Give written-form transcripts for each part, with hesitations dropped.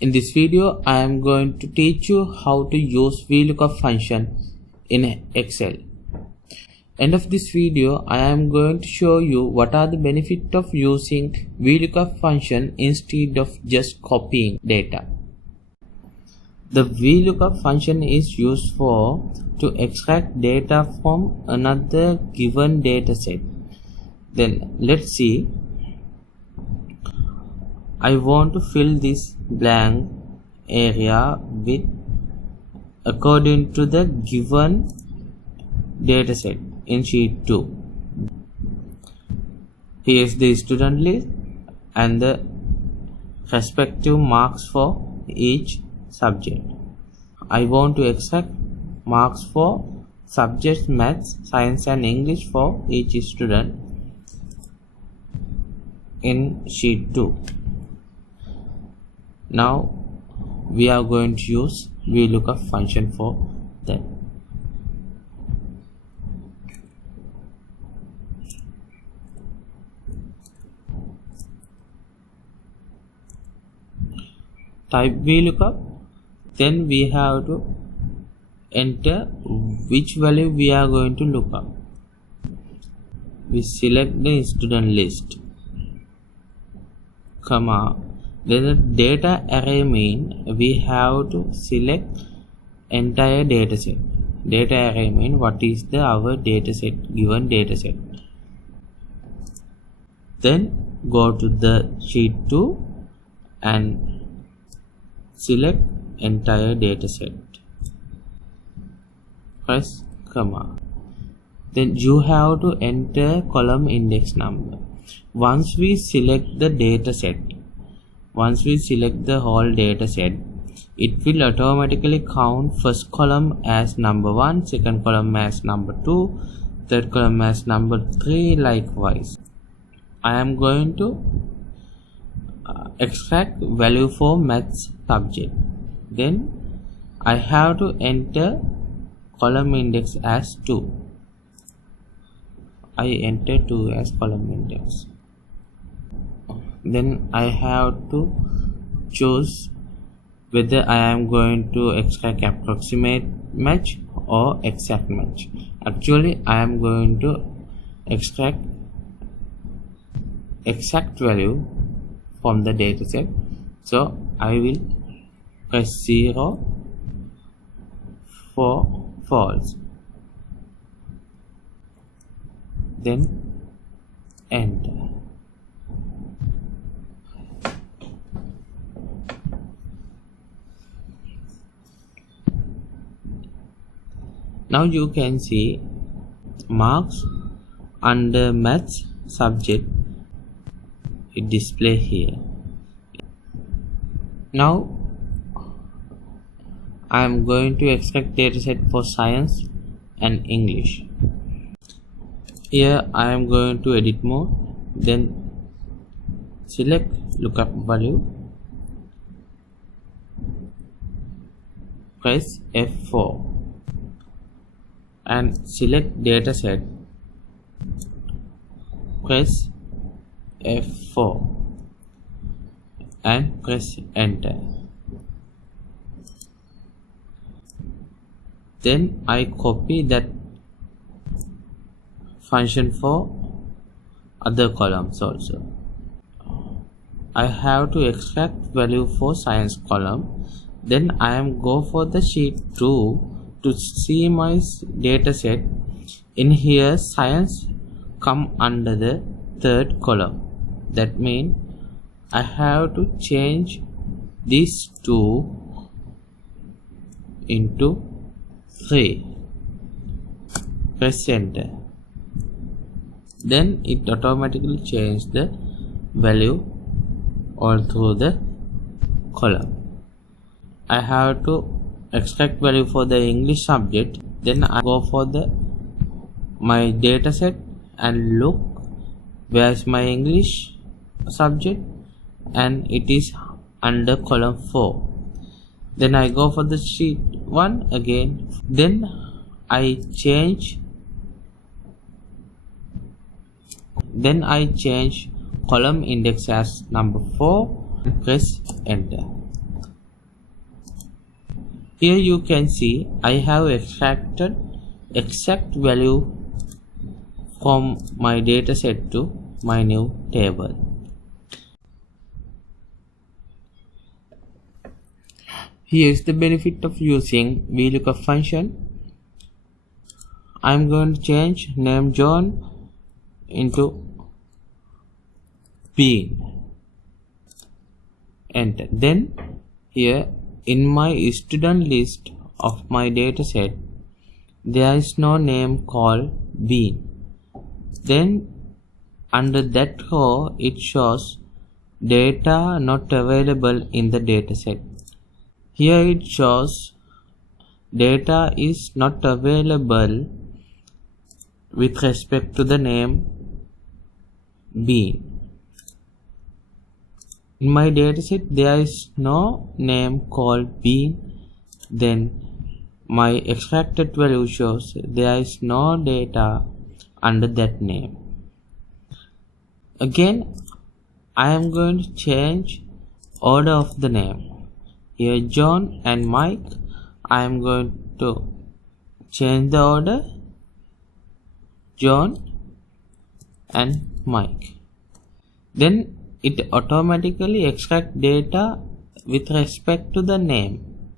In this video, I am going to teach you how to use Vlookup function in Excel. End of this video, I am going to show you what are the benefits of using Vlookup function instead of just copying data. The Vlookup function is used to extract data from another given dataset. Then let's see. I want to fill this blank area with according to the given dataset in sheet 2. Here is the student list and the respective marks for each subject. I want to extract marks for subjects maths, science and English for each student in sheet 2. Now we are going to use Vlookup function for that. Type Vlookup, then we have to enter which value we are going to look up. We select the student list, comma. Then the data array mean we have to select entire dataset. Data array mean what is the our dataset, given dataset. Then go to the sheet 2 and select entire dataset. Press comma. Then you have to enter column index number. Once we select the dataset, once we select the whole dataset, it will automatically count first column as number 1, second column as number 2, third column as number 3, likewise. I am going to extract value for maths subject. Then I have to enter column index as 2. I enter 2 as column index. Then I have to choose whether I am going to extract approximate match or exact match. Actually, I am going to extract exact value from the dataset. So I will press 0 for false. Then enter. Now you can see marks under maths subject, it display here. Now I am going to extract dataset for science and English. Here I am going to edit mode, then select lookup value, press F4 and select dataset, press F4 and press enter. Then I copy that function for other columns also. I have to extract value for science column. Then I am go for the sheet 2 to see my dataset. In here science come under the third column. That means I have to change these 2 into 3. Press enter. Then it automatically changes the value all through the column. I have to extract value for the English subject. Then I go for my dataset and look where is my English subject, and it is under column 4. Then I go for the sheet 1 again. Then I change column index as number 4 and press enter. Here you can see I have extracted exact value from my dataset to my new table. Here is the benefit of using Vlookup function. I am going to change name John into Bean. Enter. Then here in my student list of my dataset there is no name called Bean. Then under that row it shows data not available in the dataset. Here it shows data is not available with respect to the name Bean. In my dataset there is no name called Bean. Then my extracted value shows there is no data under that name. Again I am going to change order of the name. Here John and Mike, I am going to change the order John and Mike. Then it automatically extracts data with respect to the name.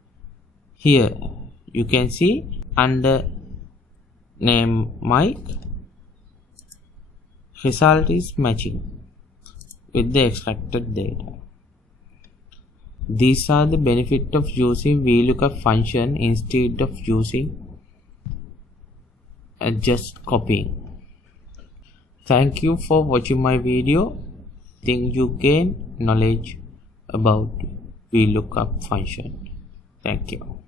Here you can see under name Mike, result is matching with the extracted data. These are the benefits of using Vlookup function instead of using just copying. Thank you for watching my video. Think you gain knowledge about Vlookup function. Thank you.